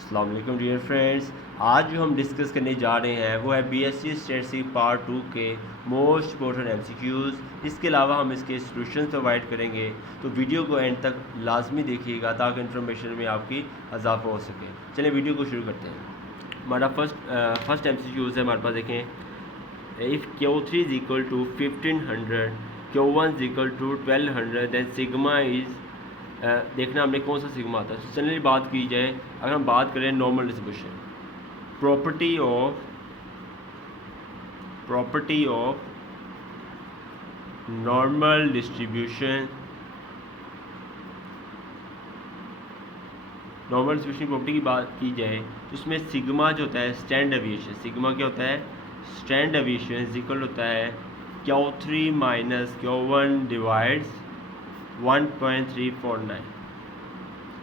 अस्सलाम वालेकुम dear friends. आज जो हम डिस्कस करने जा रहे हैं वो है बीएससी स्टैटिस्टिक्स पार्ट 2 के मोस्ट इंपॉर्टेंट एमसीक्यूज़। इसके अलावा हम इसके सॉल्यूशंस प्रोवाइड करेंगे, तो वीडियो को एंड तक लाजमी देखिएगा ताकि इन्फॉर्मेशन में आपकी इजाफा हो सके। चलिए वीडियो को शुरू करते हैं। हमारा फर्स्ट एमसीक्यूज़ है, हमारे पास देखें, if Q3 is equal to 1500, Q1 is equal to 1200, then sigma is देखना हमने कौन सा सिग्मा आता है। चलिए बात की जाए, अगर हम बात करें normal distribution, property of normal distribution की प्रॉपर्टी की बात की जाए तो उसमें सिग्मा जो होता है स्टैंड डेविएशन, सिग्मा क्या होता है, स्टैंड डेविएशन इज इक्वल होता है Q3 माइनस Q1 डिवाइड्स 1.349।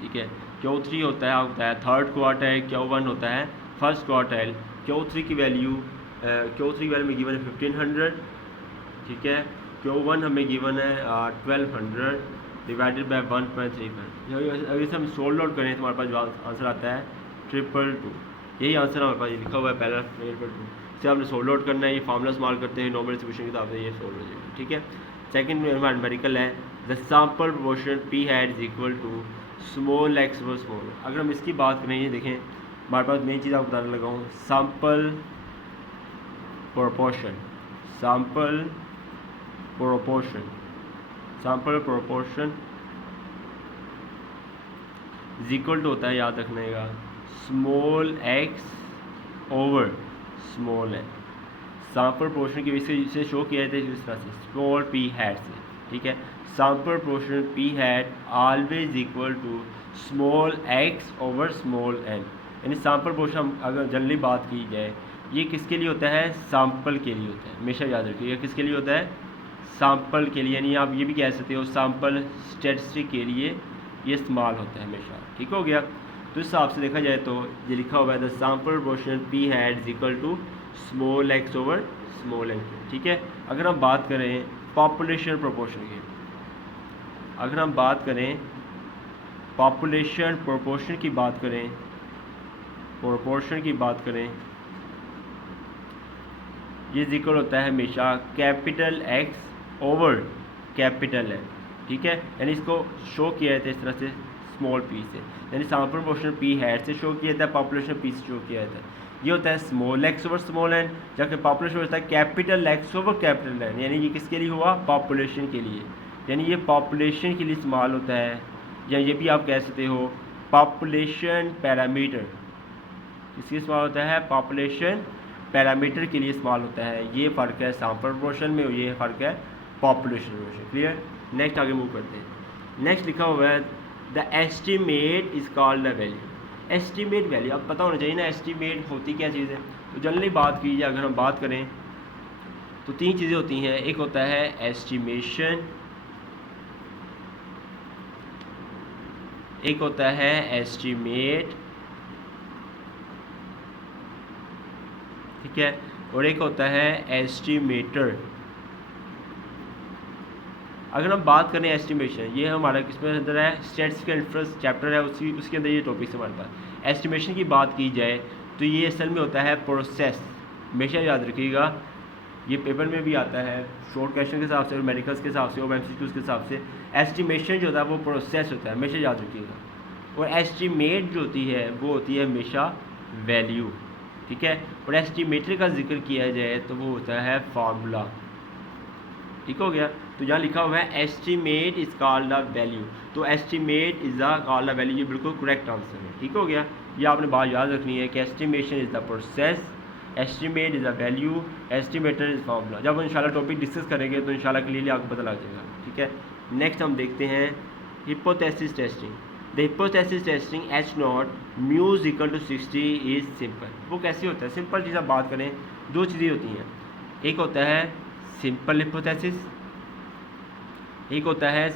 ठीक है, Q3 होता है थर्ड क्वार्टाइल, Q1 होता है फर्स्ट क्वार्टाइल। Q3 की वैल्यू में गिवन है 1500, ठीक है। Q1 हमें गिवन है 1200 डिवाइडेड बाय 1.35। अगर इसे हम सोल्व आउट करें तो हमारे पास जो आंसर आता है 222। यही आंसर हमारे पास लिखा हुआ है पहला 222। इसे हमने सोल्व आउट करना है, ये फार्मूला इस्तेमाल करते हैं नॉर्मल डिस्ट्रीब्यूशन के हिसाब से, ये सोल्व हो जाएगा। ठीक है, सेकंड न्यूमेरिकल है the sample proportion p hat is equal to small x व स्मॉल। अगर हम इसकी बात करें, ये देखें हमारे पास मेन चीज़ आपको बताने लगा हूँ, sample proportion is equal to होता है, याद रखने का, small x over small n. Sample proportion की वजह से शो किया जाता है इस तरह से, स्मॉल पी हैड से। ठीक है, sample proportion p hat always equal to small x over small n. यानी सैंपल प्रोपोर्शन अगर जनरली बात की जाए, ये किसके लिए होता है, सैंपल के लिए होता है, हमेशा याद रखिएगा किसके लिए होता है, सैंपल के लिए। यानी आप ये भी कह सकते हो सैंपल स्टैटिस्टिक के लिए ये इस्तेमाल होता है हमेशा। ठीक हो गया, तो इस हिसाब से देखा जाए तो ये लिखा हुआ है the sample proportion p hat is equal to small x over small n. ठीक है, अगर हम बात करें पॉपुलेशन प्रोपोर्शन की, अगर हम बात करें पॉपुलेशन प्रोपोर्शन की बात करें, ये इक्वल होता है हमेशा capital x over capital n. ठीक है, यानी इसको शो किया जाता है इस तरह से स्मॉल पी से, यानी सैंपल प्रोपोर्शन पी हैड से शो किया जाता है, पॉपुलेशन पी से शो किया जाता है। ये होता है small x over small n, जबकि पॉपुलेशन होता है capital x over capital n. यानी ये किसके लिए हुआ, पॉपुलेशन के लिए, यानी ये पॉपुलेशन के लिए इस्तेमाल होता है, या ये भी आप कह सकते हो पॉपुलेशन पैरामीटर। इसकी इस्तेमाल होता है पॉपुलेशन पैरामीटर के लिए इस्तेमाल होता है। ये फ़र्क है सैंपल प्रोपोर्शन में और ये फ़र्क है पॉपुलेशन प्रोपोर्शन। क्लियर, नेक्स्ट आगे मूव करते हैं। नेक्स्ट लिखा हुआ है the estimate is called the value. Estimate value अब पता होना चाहिए ना, एस्टीमेट होती क्या चीज़ है। तो जनरली बात की जाए, अगर हम बात करें तो तीन चीज़ें होती हैं, एक होता है एस्टीमेशन, एक होता है एस्टीमेट, ठीक है, और एक होता है एस्टीमेटर। अगर हम बात करें एस्टिमेशन, ये हमारा किसमें अंदर है, स्टैटिस्टिकल इन्फ्रेंस चैप्टर है, उसके अंदर ये टॉपिक है हमारे पास। एस्टिमेशन की बात की जाए तो ये असल में होता है प्रोसेस। हमेशा याद रखिएगा, ये पेपर में भी आता है शॉर्ट क्वेश्चन के हिसाब से और मेडिकल्स के हिसाब से और एमसीक्यूज़ के हिसाब से। एस्टिमेशन जो होता है वो प्रोसेस होता है, हमेशा याद रखिएगा। और एस्टिमेट जो होती है वो होती है हमेशा वैल्यू। ठीक है, और एस्टिमेटर का जिक्र किया जाए तो वो होता है फार्मूला। ठीक हो गया, तो यहाँ लिखा हुआ है estimate is called the value, तो estimate is the called the value, ये बिल्कुल करेक्ट आंसर है। ठीक हो गया, ये आपने बात याद रखनी है कि estimation is the process, estimate is the value, estimator is formula. जब हम इंशाल्लाह टॉपिक डिस्कस करेंगे तो इंशाल्लाह क्लियरली आपको पता लग जाएगा। ठीक है, नेक्स्ट हम देखते हैं hypothesis testing. The hypothesis testing h not mu is equal to 60 is simple. वो कैसे होता है, सिंपल चीज़ आप बात करें, दो चीज़ें होती हैं, एक होता है सिंपल हिपोथेसिस, एक होता है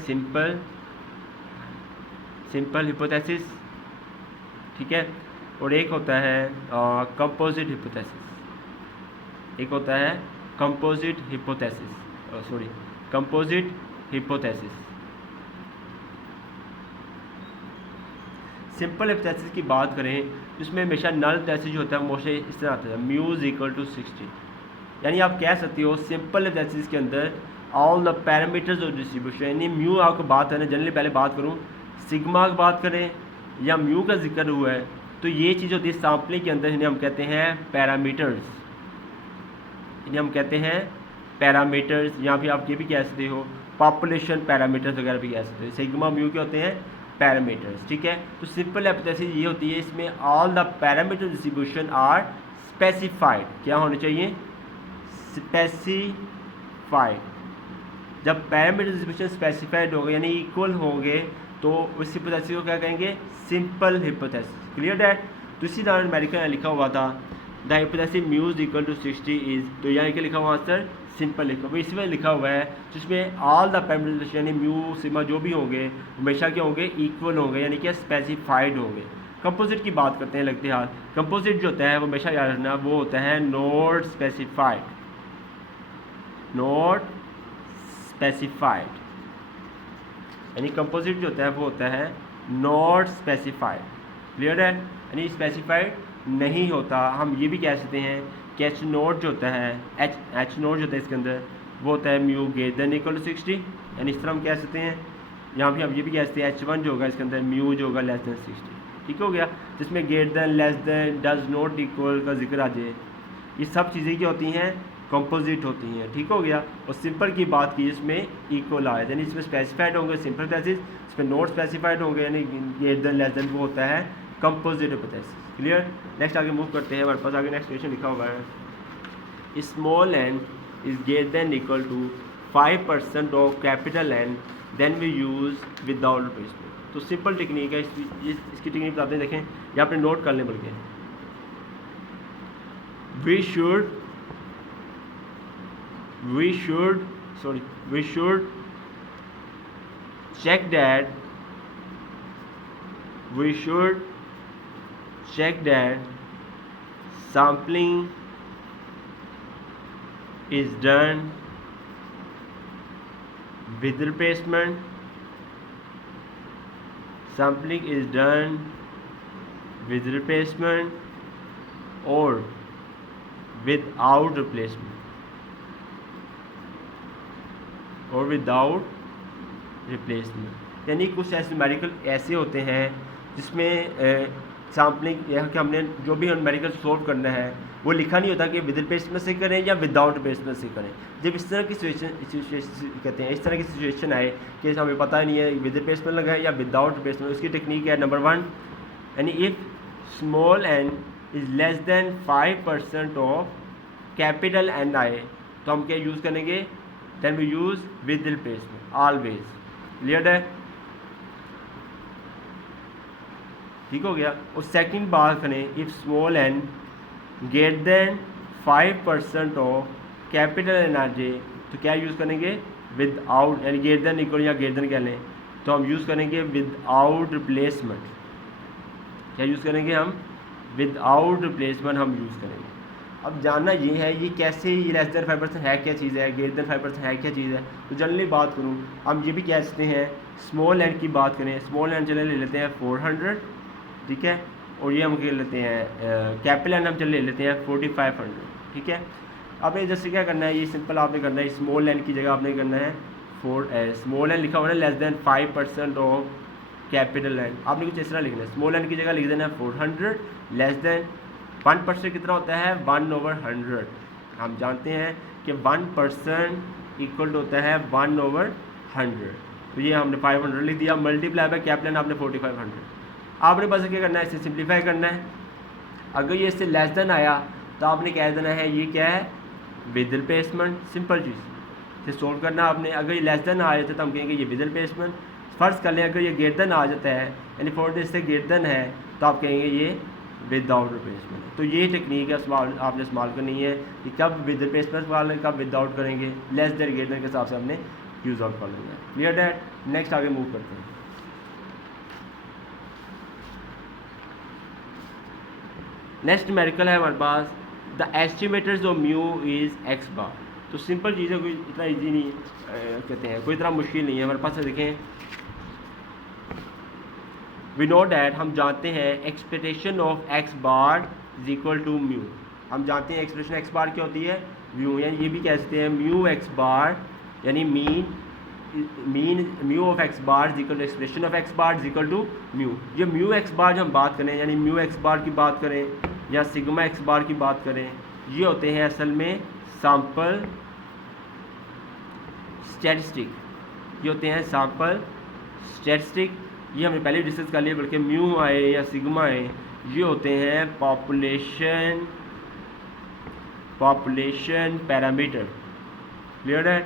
सिंपल हिपोथेसिस, ठीक है, और एक होता है कंपोजिट हिपोथेसिस, एक होता है कंपोजिट हिपोथेसिस। सिंपल हिपोथेसिस की बात करें तो इसमें हमेशा नल हिपोथेसिस जो होता है मोस्टली इस तरह आता है, म्यू इज इक्वल टू 60। यानी आप कह सकते हो सिंपल हिपोथेसिस के अंदर all the parameters of distribution, यानी म्यू आपको बात है ना, जनरली पहले बात करूँ सिग्मा की बात करें या म्यू का जिक्र हुआ है तो ये चीज़ होती है सैम्पलिंग के अंदर, इन्हें हम कहते हैं पैरामीटर्स, इन्हें हम कहते हैं पैरामीटर्स। यहाँ पे आप ये भी कह सकते हो पॉपुलेशन पैरामीटर्स वगैरह भी कह सकते हो। सिग्मा म्यू के होते हैं पैरामीटर्स, ठीक है। तो सिंपल हिपोथेसिस ये होती है, इसमें all the parameter distribution are specified, क्या होने चाहिए, स्पेसिफाइड। जब पैरामीटर डिस्ट्रीब्यूशन स्पेसिफाइड होंगे यानी इक्वल होंगे तो उस हिपोथेसिस को क्या कहेंगे, सिंपल हिपोथेसिस। क्लियर है। तो इसी तरह अमेरिकन ने लिखा हुआ था the hypothesis mu is equal to 60 is, तो यहाँ क्या लिखा हुआ आंसर सिंपल लिखा हुआ, इसमें लिखा हुआ है जिसमें ऑल द पैरामीटर्स यानी म्यू सिग्मा जो भी होंगे हमेशा क्या होंगे, इक्वल होंगे, यानी कि स्पेसिफाइड होंगे। कंपोजिट की बात करते हैं लगते हाल, कंपोजिट जो होता है वो हमेशा याद रखना वो होता है नॉट स्पेसिफाइड, नॉट स्पेसिफाइड, यानी कंपोजिट जो होता है वो होता है नॉट स्पेसिफाइड। क्लियर है, यानी स्पेसिफाइड नहीं होता। हम ये भी कह सकते हैं कि एच नोट जो होता है, एच नोट जो होता है इसके अंदर वो होता है mu greater than equal to 60, यानी इस तरह हम कह सकते हैं। यहाँ पे हम ये भी कह सकते हैं H1 जो होगा इसके अंदर म्यू जो होगा लेस देन 60, ठीक हो गया। जिसमें greater than, less than, does not equal का जिक्र आ जाए, ये सब चीज़ें क्या होती हैं, कंपोजिट होती हैं, ठीक हो गया। और सिंपल की बात की इसमें इक्वल आया, यानी इसमें स्पेसिफाइड होंगे सिंपल हिपोथेसिस, इसमें नॉट स्पेसिफाइड होंगे यानी ग्रेटर देन, लेस देन, वो होता है कंपोजिट हिपोथेसिस। क्लियर। नेक्स्ट आगे मूव करते हैं, हमारे पास आगे नेक्स्ट क्वेश्चन लिखा हुआ है small n is greater than equal to 5% of capital n then we use without replacement. तो सिंपल टेक्निक है, इसकी टेक्निक बताते हैं, देखें यहाँ पे नोट कर लें बोल के, we should check that sampling is done with replacement, sampling is done with replacement or without replacement, और विदाउट रिप्लेसमेंट। यानी कुछ ऐसे न्यूमेरिकल ऐसे होते हैं जिसमें सैम्पलिंग यह कि हमने जो भी न्यूमेरिकल सॉल्व करना है वो लिखा नहीं होता कि विद रिप्लेसमेंट से करें या विदाउट रिप्लेसमेंट से करें। जब इस तरह की सिचुएशन कहते हैं, इस तरह की सिचुएशन आए कि हमें पता ही नहीं है विद रिप्लेसमेंट लगा है या विदाउट रिप्लेसमेंट, उसकी टेक्निक है नंबर 1, यानी if small n is less than 5% of capital n आए तो हम क्या यूज़ करेंगे, then we use with replacement always. Clear है, ठीक हो गया। और सेकंड बात करें if small n greater than 5% of capital n आ जाए तो क्या यूज़ करेंगे, विदाउट, यानी ग्रेटर देन इक्वल या ग्रेटर देन कह लें तो हम यूज़ करेंगे विदाउट रिप्लेसमेंट। क्या यूज़ करेंगे हम, विदाउट रिप्लेसमेंट हम यूज़ करेंगे। अब जानना ये है ये कैसे, ये लेस देन 5% है क्या चीज़ है, ग्रेटर देन 5% है क्या चीज़ है। तो जनरली बात करूँ हम ये भी कह सकते हैं, स्मॉल एन की बात करें, स्मॉल एन चले ले लेते हैं 400, ठीक है, और ये हम ले लेते हैं कैपिटल एन हम चले ले लेते हैं 4500, ठीक है। आपने जैसे क्या करना है, ये सिंपल आपने करना है, स्मॉल एन की जगह आपने करना है स्मॉल एन लिखा हुआ है less than 5% of capital n, आपने कुछ इस तरह लिखना है, स्मॉल एन की जगह लिख देना है 400, लेस देन 1% कितना होता है 1/100। हम जानते हैं कि 1% इक्वल होता है 1/100, तो ये हमने 500 लिख दिया, मल्टीप्लाई बाय कैपिटल एन आपने 4500। आपने बस क्या करना है, इसे सिंप्लीफाई करना है। अगर ये इससे लेस देन आया तो आपने कह देना है ये क्या है, विद रिप्लेसमेंट, सिंपल चीज़ इसे सोल्व करना आपने। अगर ये लेस देन आ जाता है तो हम कहेंगे ये विद रिप्लेसमेंट। फ़र्ज़ कर लें अगर ये ग्रेटर देन आ जाता है यानी 40 से ग्रेटर देन है तो आप कहेंगे ये विदाउट रिप्लेसमेंट। तो ये टेक्निक है आपने इस्तेमाल करनी है कि कब विद रिप्लेसमेंट वाले कब विदाउट करेंगे, लेस देन ग्रेटर के हिसाब से हमने यूज़ आउट कर लेंगे। Clear that. नेक्स्ट आगे मूव करते हैं। नेक्स्ट न्यूमेरिकल है हमारे पास the estimators of mu is x bar. तो सिंपल चीज़ है, कोई इतना इजी नहीं कहते हैं, कोई इतना मुश्किल नहीं है हमारे पास। देखें वी नो डैट, हम जानते हैं expectation of x bar is equal to mu, हम जानते हैं एक्सप्रेशन एक्स बार क्या होती है, म्यू, यानी ये भी कह सकते हैं म्यू एक्स बार यानी mean mu of x bar is equal to expression of x bar is equal to mu. ये म्यू एक्स बार जो हम बात करें, यानी म्यू एक्स बार की बात करें या सिग्मा एक्स बार की बात करें, ये होते हैं असल में सैंपल स्टैटिस्टिक, ये होते हैं सैंपल स्टैटिस्टिक। ये हमने पहले डिस्कस कर लिया, बल्कि म्यू आए या सिग्मा आए, ये होते हैं पॉपुलेशन पैरामीटर। क्लियर है,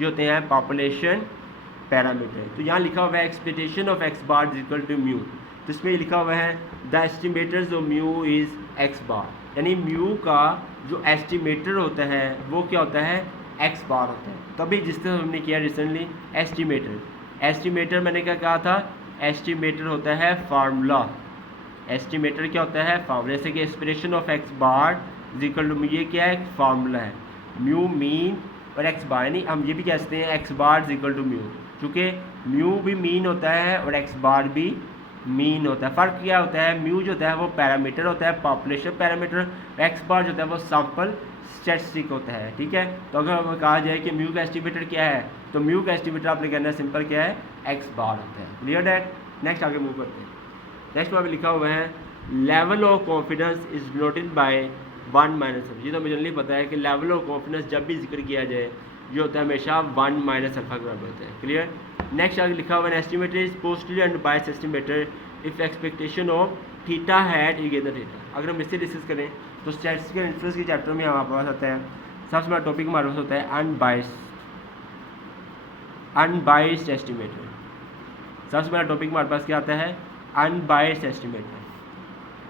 ये होते हैं पॉपुलेशन पैरामीटर। तो यहाँ लिखा हुआ है expectation of x bar is equal to mu, तो इसमें लिखा हुआ है the estimators of mu is x bar, यानी म्यू का जो एस्टिमेटर होता है वो क्या होता है, एक्स बार होता है। तभी जिस तरह हमने किया रिसेंटली एस्टिमेटर मैंने क्या कहा था, एस्टिमेटर होता है फार्मूला, एस्टिमेटर क्या होता है फार्मूला, जैसे कि expression of x bar is equal to, ये क्या है, फार्मूला है, म्यू मीन और एक्स बार, यानी हम ये भी कह सकते हैं x bar is equal to mu, क्योंकि म्यू भी मीन होता है और एक्स बार भी मीन होता है। फ़र्क क्या होता है, म्यू जो होता है वो पैरामीटर होता है, पॉपुलेशन पैरामीटर, एक्स बार जो होता है वो सैंपल स्टैटिस्टिक होता है। ठीक है, तो अगर हमें कहा जाए कि म्यू का एस्टिमेटर क्या है, तो म्यू का एस्टिमेटर आपने कहना है सिंपल क्या है, एक्स बार होता है। क्लियर डैट, नेक्स्ट आगे मूव करते हैं। नेक्स्ट में लिखा हुआ है level of confidence is denoted by 1 minus alpha. ये तो मुझे नहीं पता है कि लेवल ऑफ कॉन्फिडेंस जब भी जिक्र किया जाए ये होता है हमेशा 1 माइनस अल्फा के बराबर होता है। क्लियर, नेक्स्ट आगे लिखा हुआ है estimator is possibly and bias estimator if expectation of theta hat इगेदर थीटा। अगर हम इससे डिस्कस करें तो स्टैटिस्टिकल इन्फ्लुएंस के चैप्टर में हमारे पास आता है, सबसे बड़ा टॉपिक हमारे पास होता है अनबाइस्ड एस्टिमेटर। सबसे बड़ा टॉपिक हमारे पास क्या आता है, अनबाइस्ड एस्टिमेटर।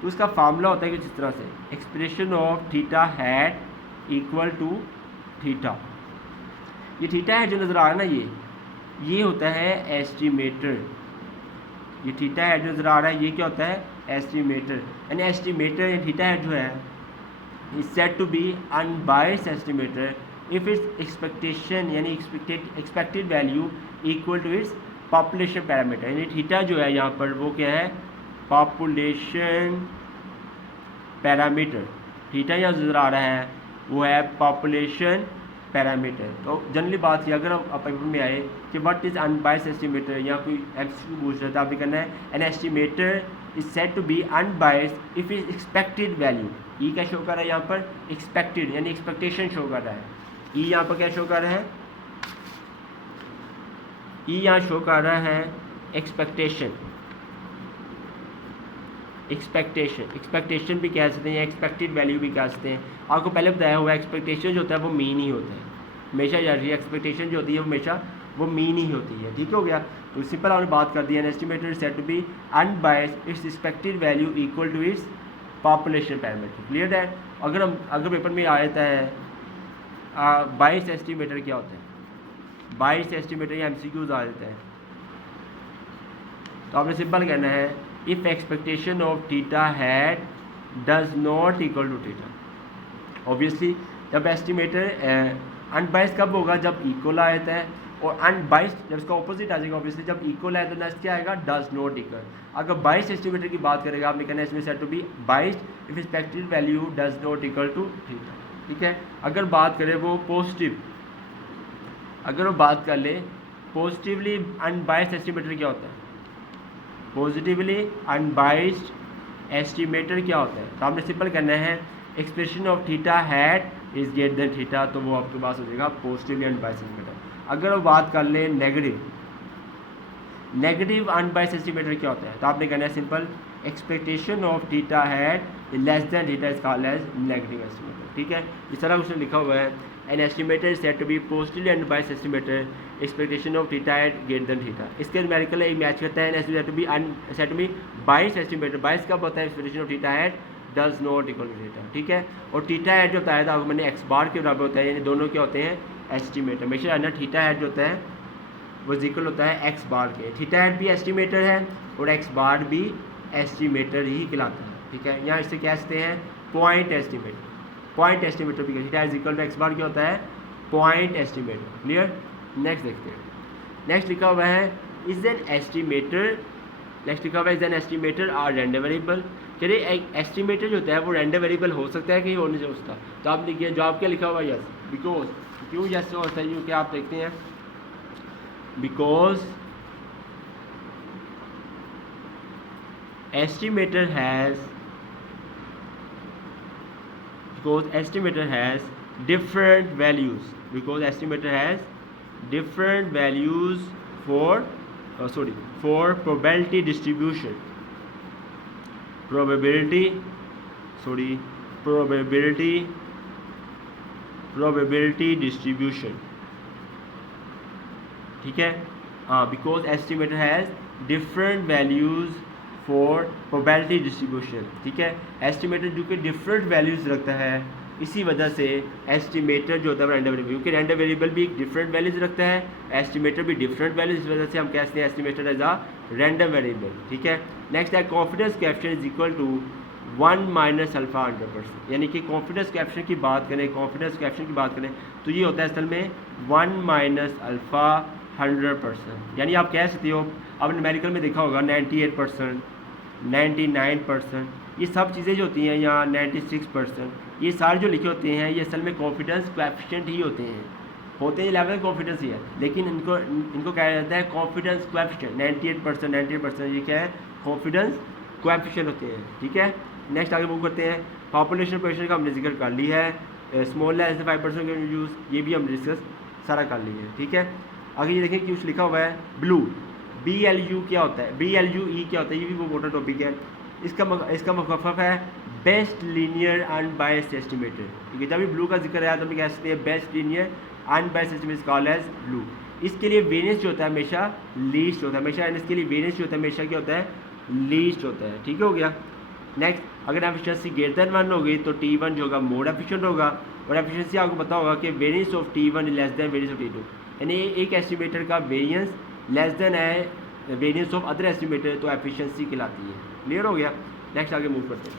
तो उसका फार्मूला होता है कि जिस तरह से expression of theta hat equal to theta, ये थीटा है जो नज़र आ रहा है ना, ये होता है एस्टिमेटर, ये थीटा है जो नज़र आ रहा है ये क्या होता है, एस्टिमेटर। यानी एस्टिमेटर या थीटा है जो है is said to be unbiased estimator if its expectation यानी expected value equal to its population parameter. यानी थीटा जो है यहाँ पर वो क्या है, पॉपुलेशन पैरामीटर। थीटा यहाँ नज़र आ रहा है वो है पॉपुलेशन पैरामीटर। तो जनरली बात की अगर हम पेपर में आए कि व्हाट इज़ अनबाइस्ड एस्टिमेटर या कोई एमसीक्यू पूछ रहा है तो आपने कहना है an estimator is said to be unbiased if is expected value. E क्या शो कर रहा है यहाँ पर, एक्सपेक्टेड यानी एक्सपेक्टेशन शो कर रहा है। ई यहाँ पर क्या शो कर रहा है, ई यहाँ शो कर रहा है एक्सपेक्टेशन भी कह सकते हैं, एक्सपेक्टेड वैल्यू भी कह सकते हैं। आपको पहले बताया हुआ एक्सपेक्टेशन जो होता है वो मीन ही होता है हमेशा, यार एक्सपेक्टेशन जो होती है हमेशा वो मीन ही होती है। ठीक हो गया, तो सिंपल आपने बात कर दी है, estimator set to be unbiased its expected value equal to its population parameter. Clear है, अगर पेपर में आ जाता है बाइस्ड एस्टिमेटर क्या होता है, बाइस्ड एस्टिमेटर या एमसीक्यूज आ जाता है, तो आपने सिंपल कहना है if expectation of theta hat does not equal to theta. Obviously जब एस्टिमेटर अनबाइस्ड कब होगा, जब इक्वल आ जाता है, और अनबाइस्ड जब इसका ऑपोजिट आ जाएगा। ऑब्वियसली जब इक्वल है तो नेक्स्ट क्या आएगा, डज नॉट इक्वल। अगर बाइस्ड एस्टिमेटर की बात करेगा आपने कहना है इसमें set to be biased if expected value does not equal to theta. ठीक है, अगर बात करें वो पॉजिटिव, अगर वो बात कर ले पॉजिटिवली अनबाइस्ड एस्टिमेटर क्या होता है, पॉजिटिवली अनबाइस्ड एस्टिमेटर क्या होता है, तो आपने सिंपल करना है expression of theta hat is greater than theta, तो वो आपके पास हो जाएगा पॉजिटिवली अनबाइस्ड एस्टिमेटर। अगर वो बात कर ले नेगेटिव अनबाइस्ड एस्टिमेटर क्या होता है, तो आपने कहना है simple expectation of theta hat less than theta is called as negative estimator. ठीक है, इस तरह उसने लिखा हुआ है an estimator is said to be positively unbiased estimator expectation of theta hat greater than theta. इसके न्यूमेरिकल एक मैच करता है said to be biased estimator. Biased कब होता है, expectation of theta hat does not equal to theta. ठीक है, और थीटा हैट जो होता है तो मैंने एक्स बार के बराबर होता है, यानी दोनों क्या होते हैं, एस्टिमेटर। हमेशा ना थीटा हैट जो होता है वो इक्वल होता है एक्स बार के। थीटा हैट भी एस्टिमेटर है और एक्स बार भी एस्टिमेटर ही कहलाता है। ठीक है, यहाँ इससे क्या कहते हैं, पॉइंट एस्टिमेटर। पॉइंट एस्टिमेटर भी theta is equal to x bar क्या होता है, पॉइंट एस्टिमेटर। क्लियर, नेक्स्ट देखते हैं। नेक्स्ट लिखा हुआ है इज एन एस्टिमेटर नेक्स्ट लिखा हुआ है is an estimator are random variable. चलिए एक एस्टिमेटर जो होता है वो रैंडम वेरिएबल हो सकता है कि हो नहीं सकता, तो आप लिखिए जवाब क्या लिखा हुआ है यस, बिकॉज क्यों यस होता है क्योंकि आप देखते हैं because estimator has different values for probability distribution ठीक है हाँ, because estimator has different values for probability distribution. ठीक है, एस्टिमेटर जो कि डिफरेंट वैल्यूज़ रखता है, इसी वजह से एस्टिमेटर जो होता है रैंडम वेरिएबल, क्योंकि रैंडम वेरिएबल भी डिफरेंट वैल्यूज़ रखता है, एस्टिमेटर भी डिफरेंट वैल्यूज़, इस वजह से हम कहते हैं estimator as a random variable. ठीक है, नेक्स्ट है confidence coefficient is equal to 1 minus alpha 100%, यानी कि कॉन्फिडेंस कोएफिशिएंट की बात करें तो ये होता है असल में 1 माइनस अल्फा 100%, यानी आप कह सकते हो, आपने न्यूमेरिकल में देखा होगा 98%, 99%, ये सब चीज़ें जो होती हैं, यहाँ 96%, ये सारे जो लिखे होते हैं ये असल में कॉन्फिडेंस कोएफिशिएंट ही होते हैं लेवल कॉन्फिडेंस ही है, लेकिन इनको कहा जाता है कॉन्फिडेंस कोएफिशिएंट। 98% ये क्या है, कॉन्फिडेंस कोएफिशिएंट होते हैं। ठीक है, नेक्स्ट आगे मूव करते हैं। पॉपुलेशन प्रेशर का हमने जिक्र कर लिया है, स्मॉल लेस देन 5% का यूज़, ये भी हमने डिस्कस सारा कर लिया है। ठीक है, आगे ये देखें कुछ लिखा हुआ है ब्लू, BLU क्या होता है, BLUE क्या होता है, ये भी वो इम्पोर्टेंट टॉपिक है। इसका मुखफ़फ़ है बेस्ट लीनियर अनबायस्ड एस्टिमेटर। ठीक है, जब भी ब्लू का जिक्र आया तो हम कह सकते हैं best linear unbiased estimator called as BLUE. इसके लिए वेरिएंस जो होता है हमेशा लीस्ट होता है, हमेशा इसके लिए वेरिएंस जो होता है हमेशा क्या होता है, लीस्ट होता है। ठीक हो गया। नेक्स्ट, अगर एफिशिएंसी ग्रेटर देन 1 होगी तो T1 जो होगा मोर एफिशिएंट होगा, और एफिशिएंसी आपको पता होगा कि variance of T1 less than variance of T2, यानी एक एस्टिमेटर का वेरिएंस लेस देन है वेरिएंस ऑफ अदर एस्टिमेटर, तो एफिशिएंसी कहलाती है। क्लियर हो गया। नेक्स्ट आगे मूव करते हैं।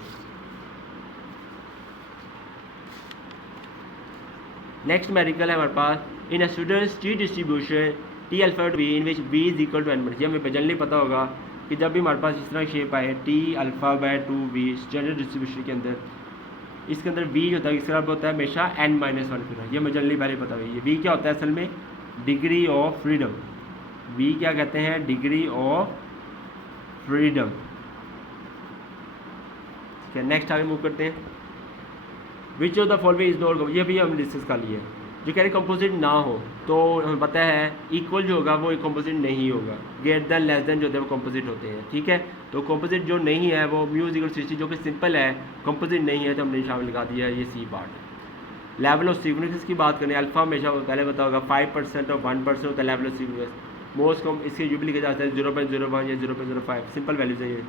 नेक्स्ट न्यूमेरिकल है हमारे पास in student's t distribution t alpha two b in which b is equal to n। ये हमें जनरली पता होगा कि जब भी हमारे पास इस तरह शेप आए T alpha by 2b standard distribution के अंदर, इसके अंदर v जो होता है इसका होता है हमेशा n-1। ये हमें जनरली पहले पता हुई है। v क्या होता है असल में, डिग्री ऑफ फ्रीडम। v क्या कहते हैं, डिग्री ऑफ फ्रीडम। ठीक है, नेक्स्ट आगे मूव करते हैं। Which of the following is not, ये भी हम डिस्कस कर लिए। जो कह रहे कंपोजिट ना हो तो हमें पता है इक्वल जो होगा वो कंपोजिट नहीं होगा, ग्रेटर देन लेस देन जो होते हैं वो कंपोजिट होते हैं। ठीक है, तो कंपोजिट जो नहीं है वो म्यूजिकल सिस्टम जो कि सिंपल है, कंपोजिट नहीं है तो हमने शामिल लगा दिया है, ये सी पार्ट है। लेवल ऑफ सिग्निफिकेंस की बात करें, अल्फा हमेशा पहले पता होगा 5% और 1% होता है लेवल ऑफ सिग्निफिकेंस। मोस्ट कम इसके यूँ भी लिखा जाता है 0.01 या 0.05, सिंपल वैल्यूज है ये।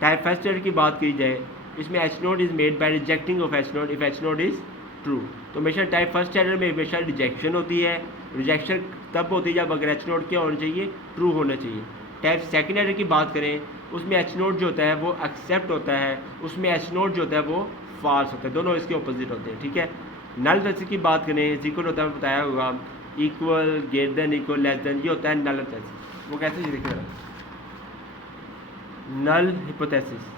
टाइप फर्स्ट ईयर की बात की जाए, इसमें H0 is made by rejecting of H0 if H0 is true. तो हमेशा टाइप फर्स्ट एरर में हमेशा रिजेक्शन होती है। रिजेक्शन तब होती है जब अगर H0 क्या होना चाहिए, ट्रू होना चाहिए। टाइप सेकंड एरर की बात करें, उसमें H0 जो होता है वो एक्सेप्ट होता है, उसमें H0 जो होता है वो फॉल्स होता है, दोनों इसके ऑपोजिट होते हैं। ठीक है, नल थेसिस की बात करें, इक्वल होता है बताया होगा, equal greater than equal less than, ये होता है नल थेसिस। वो कैसे देखिए, नल हिपोथेसिस,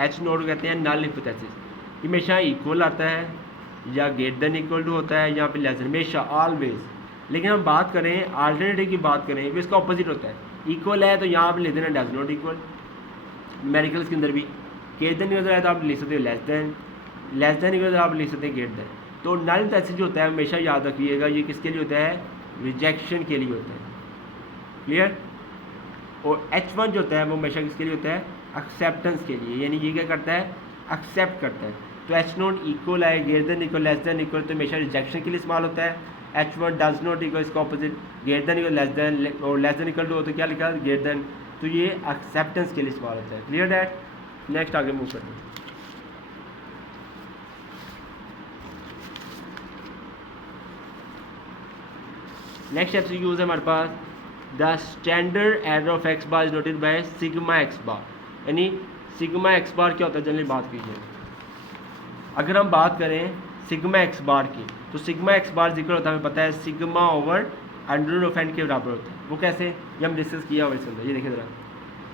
H0 कहते हैं नल हिपोथेसिस। हमेशा इक्वल आता है या ग्रेटर देन इक्वल टू होता है, यहाँ पे लेस देन, हमेशा ऑलवेज। लेकिन हम बात करें अल्टरनेटिव की बात करें, भी इसका ऑपोजिट होता है। इक्वल है तो यहाँ पे लिख देना डज नॉट इक्वल। न्यूमेरिकल्स के अंदर भी ग्रेटर देन इक्वल है तो आप लिख सकते हो less than, less than equal आप लिख सकते हैं ग्रेटर देन। तो नल हिपोथेसिस जो होता है हमेशा याद रखिएगा, ये किसके लिए होता है, रिजेक्शन के लिए होता है। क्लियर। और H1 जो होता है वो हमेशा किसके लिए होता है, एक्सेप्टेंस के लिए, यानी ये क्या करता है, एक्सेप्ट करता है। तो H0 इक्वल है, greater than equal, less than equal, तो हमेशा रिजेक्शन के लिए इस्तेमाल होता है। H1 डज नॉट इक्वल, इसका opposite greater than equal less than, और लेस देन इक्वल टू हो तो क्या लिखा है, ग्रेटर देन, तो ये एक्सेप्टेंस के लिए इस्तेमाल होता है। Clear that. नेक्स्ट आगे मूव करते हैं। नेक्स्ट एमसीक्यूज है हमारे पास, the standard error of x bar is noted by sigma x bar, यानी सिग्मा एक्स बार क्या होता है, जनरली बात कीजिए। अगर हम बात करें सिग्मा एक्स बार की, तो सिग्मा एक्स बार जिक्र होता है हमें पता है sigma over under of n के बराबर होता है। वो कैसे, ये हम डिस्कस किया हुआ इसके अंदर, ये देखिए ज़रा,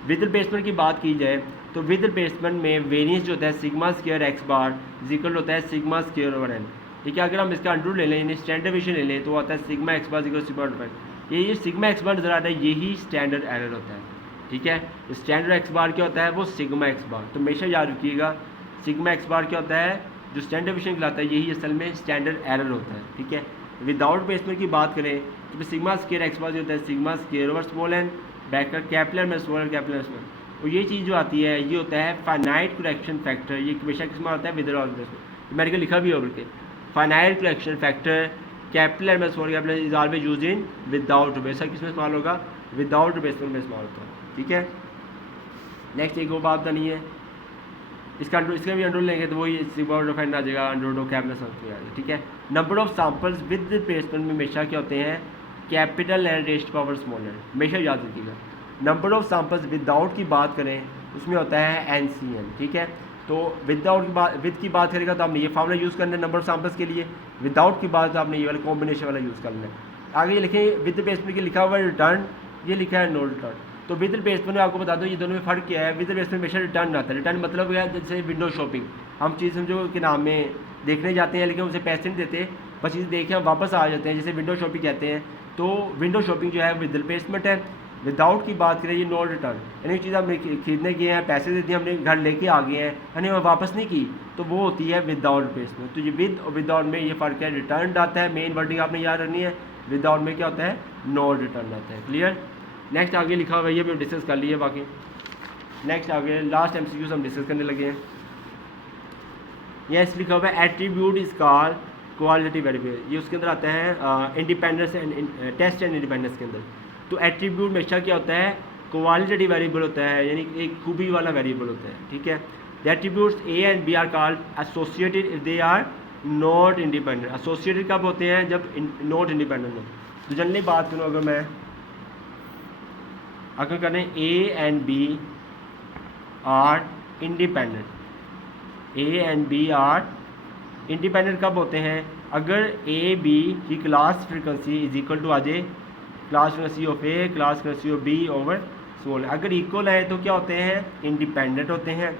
विद रिप्लेसमेंट की बात की जाए तो विद रिप्लेसमेंट में वेरिएंस जो होता है सिग्मा स्क्वायर एक्स बार इक्वल होता है सिग्मा स्क्वायर ओवर एन। ठीक है, अगर हम इसका अंडर ले लें यानी स्टैंडर्ड डेविएशन ले लें तो आता है सिग्मा एक्स बार इक्वल सिग्मा ओवर एन। ये सिग्मा एक्स बार नजर आता है, यही स्टैंडर्ड एरर होता है। ठीक है, स्टैंडर्ड एक्स बार क्या होता है, वो सिग्मा एक्स बार। तो हमेशा याद रखिएगा सिग्मा एक्स बार क्या होता है, जो स्टैंडर्ड डेविएशन कहलाता है, यही असल में स्टैंडर्ड एरर होता है। ठीक है, विदाउट रिप्लेसमेंट की बात करें तो सिग्मा स्क्वायर एक्स बार जो होता है sigma square over small n बैकर कैपिटल में स्मॉल एन कैपिटल स्मॉल। और ये चीज़ जो आती है ये होता है फाइनाइट करेक्शन फैक्टर। ये हमेशा किसमें आता है, विदाउट रिप्लेसमेंट। मैंने लिखा भी हो बल्कि फाइनाइट करेक्शन फैक्टर कैपिटल में small capital is always used in without replacement. किसमें इस्तेमाल होगा, विदाउट रिप्लेसमेंट में इस्तेमाल होता है। ठीक है, नेक्स्ट एक वो बात का नहीं है, इसका भी अंडर लेंगे तो वही सिग्मा डिफाइन आ जाएगा, अंडर कैपिटल समथिंग आ जाएगा। ठीक है, number of samples with replacement में हमेशा क्या होते हैं, capital n raised power small n. हमेशा याद रखिएगा नंबर ऑफ सैंपल्स विदाउट की बात करें उसमें होता है NCN। ठीक है, तो विदाउट की बात विद की बात करेगा तो आपने ये फार्मूला यूज़ करना है नंबर ऑफ सैंपल्स के लिए, विदाउट की बात तो आपने ये वाला कॉम्बिनेशन वाला यूज़ करना है। आगे ये लिखें विद रिप्लेसमेंट के लिखा हुआ है रिटर्न, ये लिखा है नो रिटर्न। तो विद रिप्लेसमेंट में आपको बता दो ये दोनों में फ़र्क क्या है। विद रिप्लेसमेंट हमेशा रिटर्न आता है। रिटर्न मतलब क्या है, जैसे विंडो शॉपिंग, हम चीज़ समझो कि नाम में देखने जाते हैं लेकिन उसे पैसे नहीं देते, बस चीज़ देख के हम वापस आ जाते हैं, जैसे विंडो शॉपिंग कहते हैं। तो विंडो शॉपिंग जो है विद रिप्लेसमेंट है। विदाउट की बात करें ये नो रिटर्न, यानी चीज़ हमने खरीदने गए हैं, पैसे देते हैं, हमने घर लेके आ गए हैं, यानी वो वापस नहीं की, तो वो होती है विदाउट रिप्लेसमेंट। तो ये विद और विदाउट में ये फ़र्क है। रिटर्न आता है, मेन वर्डिंग आपने याद रखनी है, विदाउट में क्या होता है, नो रिटर्न आता है। क्लियर। नेक्स्ट आगे लिखा हुआ है, ये भी डिस्कस कर लिए। बाकी नेक्स्ट आगे लास्ट MCQs हम डिस्कस करने लगे हैं। यस लिखा हुआ है attribute is called quality variable. ये उसके अंदर आता है independence and test and independence के अंदर। तो एट्रीब्यूट हमेशा क्या होता है, क्वालिटेटिव वेरिएबल होता है, यानी एक खूबी वाला वेरिएबल होता है। ठीक है, the attributes A and B are called associated if they are not independent. Associated कब होते हैं, जब नॉट इंडिपेंडेंट हो। तो जनरली बात करूँ अगर करें A and B are independent, A and B are independent कब होते हैं, अगर A B की class frequency is equal to आ जाए class frequency of A class frequency of B over small. अगर इक्वल है तो क्या होते हैं, इंडिपेंडेंट होते हैं।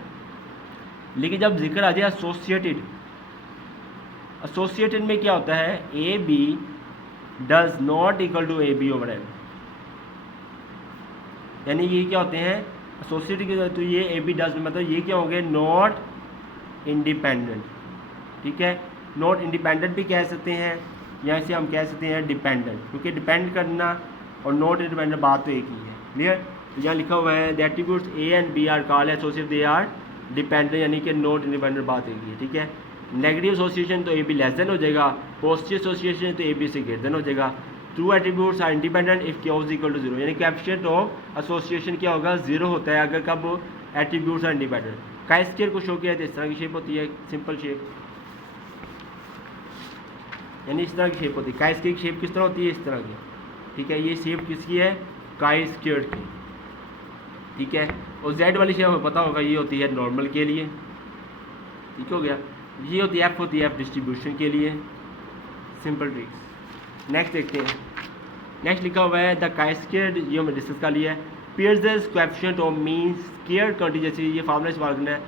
लेकिन जब जिक्र आ जाए एसोसिएटेड, एसोसिएटेड में क्या होता है, A B does not equal to A B over M, यानी ये क्या होते हैं एसोसिएटेड के, तो ये A B डज मतलब ये क्या हो गए, नॉट इंडिपेंडेंट। ठीक है, नॉट इंडिपेंडेंट भी कह सकते हैं, यहाँ से हम कह सकते हैं डिपेंडेंट, क्योंकि डिपेंड करना और नॉट इंडिपेंडेंट बात तो एक ही है। क्लियर। तो यहाँ लिखा हुआ है the attributes A and B are called associated, they are dependent, यानी कि नॉट इंडिपेंडेंट बात एक ही है। ठीक है, नेगेटिव एसोसिएशन तो A B लेस देन हो जाएगा, पॉजिटिव एसोसिएशन तो A B से ग्रेटर देन हो जाएगा। True attributes are independent if Q is equal to 0, यानी कोएफिशिएंट ऑफ एसोसिएशन क्या होगा, 0 होता है अगर कब एट्रीब्यूट्स आर इंडिपेंडेंट। chi-square को शो किया है तो इस तरह की शेप होती है, सिंपल शेप, यानी इस तरह की शेप होती है। chi-square की शेप किस तरह होती है, इस तरह की। ठीक है, ये शेप किसकी है, chi-square की। ठीक है, और z वाली शेप हमें पता होगा ये होती है नॉर्मल के लिए। ठीक हो गया, ये होती है f होती है f डिस्ट्रीब्यूशन के लिए। Simple tricks. नेक्स्ट देखते हैं। नेक्स्ट लिखा हुआ है द chi-square, ये हमने डिस्कस कर लिया है। Pierce coefficient of mean square quantity, जैसे ये फार्मूला इस्तेमाल करना है,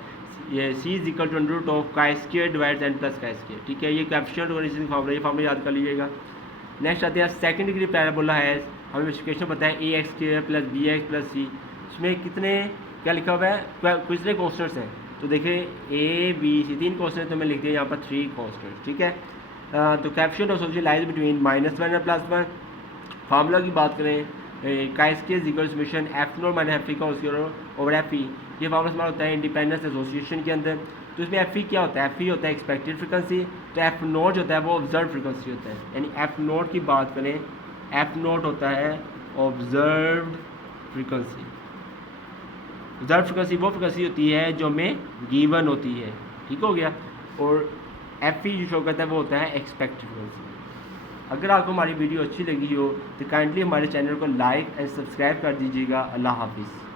ये C is equal to under root of chi-square divide n plus chi-square। ठीक है, ये कोएफिशिएंट और इसी फार्मूला, ये फार्मूला याद कर लीजिएगा। नेक्स्ट आते हैं सेकंड डिग्री पैराबोला है, हमें स्पेसिफिकेशन पता है ax² plus bx plus c। इसमें कितने क्या लिखा हुआ है, कितने कॉन्स्टेंट्स हैं, तो देखिए A B C 3 कॉन्स्टेंट, तो मैं लिख दिया यहाँ पर 3 कॉन्स्टेंट्स। ठीक है, तो coefficient of association lies between -1 और +1। फार्मूला की बात करें chi-square equal summation f0 minus f का स्क्वायर ओवर f। ये फार्मूला इस्तेमाल होता है इंडिपेंडेंस एसोसिएशन के अंदर। तो इसमें f क्या होता है, f होता है एक्सपेक्टेड फ्रीक्वेंसी, तो f0 जो होता है वो ऑब्जर्व फ्रीक्वेंसी होता है, यानी f0 की बात करें, f0 होता है ऑब्जर्व्ड फ्रीक्वेंसी। ऑब्जर्व फ्रीक्वेंसी वो फ्रीक्वेंसी होती है जो हमें गिवन होती है। ठीक हो गया, और f जो शो करता है वो होता है एक्सपेक्टेड फ्रीक्वेंसी। अगर आपको हमारी वीडियो अच्छी लगी हो तो काइंडली हमारे चैनल को लाइक एंड सब्सक्राइब कर दीजिएगा। अल्लाह हाफिज़।